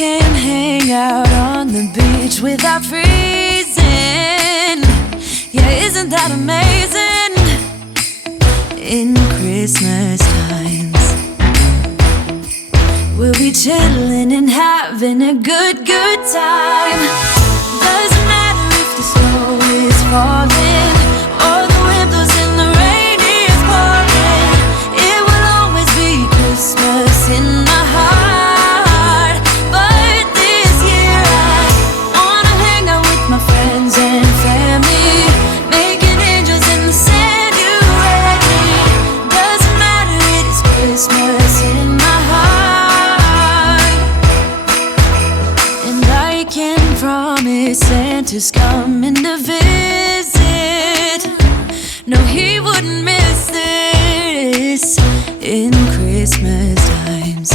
can hang out on the beach without freezing. Yeah, isn't that amazing? In Christmas times, we'll be chilling and having a good time. Doesn't matter if the snow is falling or the wind blows and the rain is pouring. It will always be Christmas in my heart. But this year I wanna hang out with my friends and family, making angels in the sand. You ready? Doesn't matter, it is Christmas in my heart. And I can promise Santa's coming to visit. No, he wouldn't miss this in Christmas times.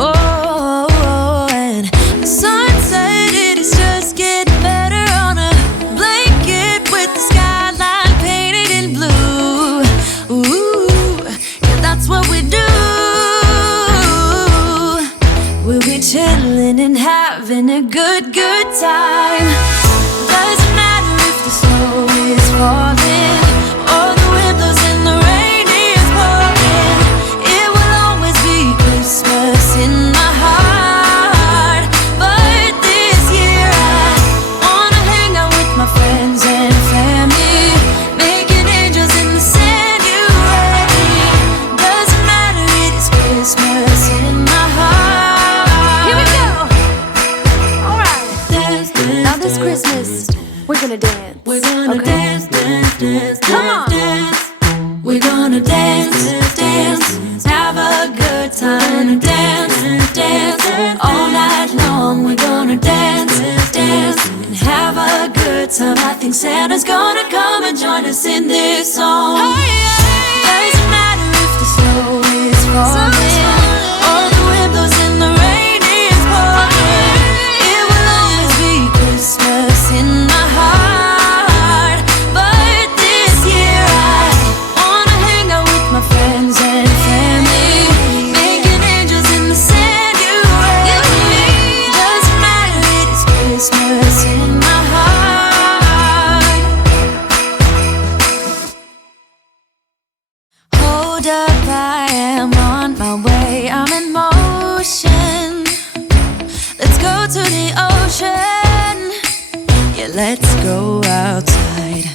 Oh, and the sun said it is just getting better on a blanket with the skyline painted in blue. Ooh, yeah, that's what we do. We'll be chilling and having a good time. Doesn't matter if the snow is falling or the wind blows and the rain is pouring. It will always be Christmas in my heart. But this year I wanna hang out with my friends and family, making angels in the sand. You ready? Doesn't matter, it is Christmas in my heart. Here we go. All right. Dance, dance, now this Christmas, we're gonna dance. We're gonna dance, dance, dance, come on, dance. We're gonna dance, dance, have a good time. Dance, dance, all night long. We're gonna dance, dance, and have a good time. I think Santa's gonna come and join us in this song. Doesn't matter if the snow is falling or the wind blows and the rain is pouring. It will always be Christmas in my heart. But this year I wanna hang out with my friends and family, making angels in the sand. You ready? Doesn't matter, it is Christmas in my heart. Hold up, I am on my way, I'm in motion. Let's go to the ocean. Yeah, let's go outside.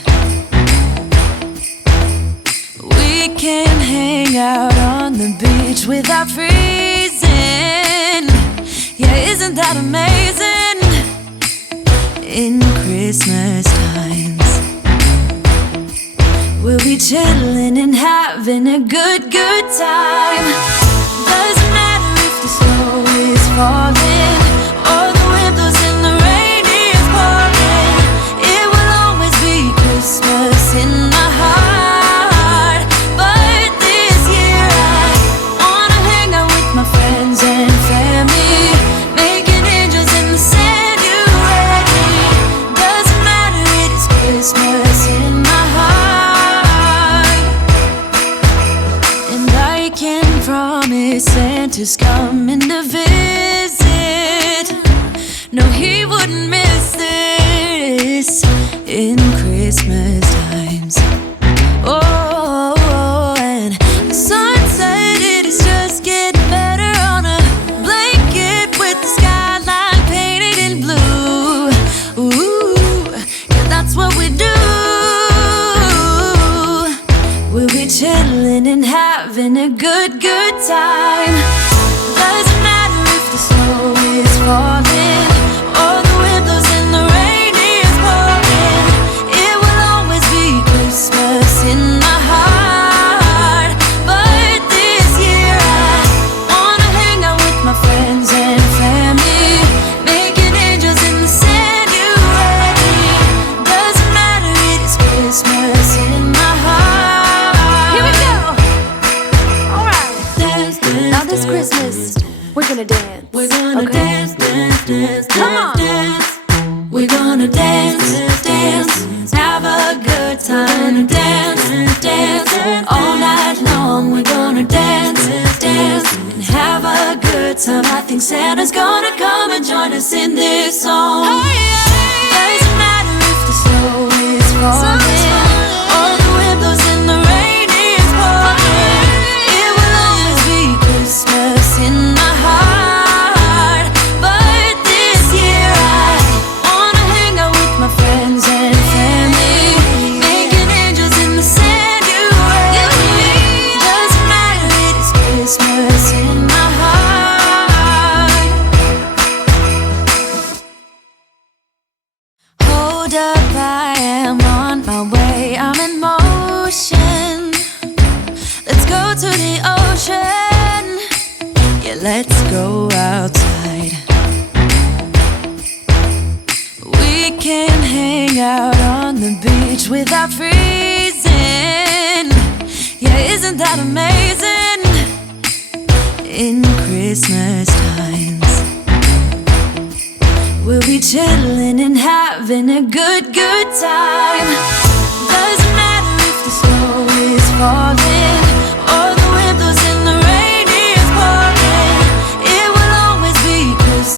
We can hang out on the beach without freezing. Yeah, isn't that amazing? In Christmas times, we'll be chilling and having a good time. Doesn't matter if the snow is falling or the wind blows and the rain is pouring. It will always be Christmas in my heart. But this year I wanna hang out with my friends and family, making angels in the sand. You ready? Doesn't matter, it is Christmas in my heart. And I can promise Santa's coming to visit. No, he wouldn't miss this in Christmas times. Oh, and the sun said it is just getting better on a blanket with the skyline painted in blue. Ooh, yeah, that's what we do. We'll be chilling and having a good time. Doesn't matter if the snow is falling or the wind blows and the rain is pouring. It will always be Christmas in my heart. But this year I wanna hang out with my friends and family, making angels in the sand. You ready? Doesn't matter, it is Christmas in my heart. Here we go. All right. Dance, dance, now this Christmas, we're gonna dance. We're gonna dance, dance, dance, come on, dance. We're gonna dance, dance, have a good time. Dance, dance, all night long. We're gonna dance, dance, and have a good time. I think Santa Santa's gonna come and join us in this song. Doesn't matter if the snow is falling or the wind blows and the rain is pouring. It will always be Christmas in my heart. But this year I wanna hang out with my friends and family, making angels in the sanctuary. Doesn't matter, it is Christmas in my heart. Hold up, I am on my way, I'm in motion. Let's go to the ocean, yeah, let's go outside. We can hang out on the beach without freezing. Yeah, isn't that amazing? In Christmas times, we'll be chilling and having a good time.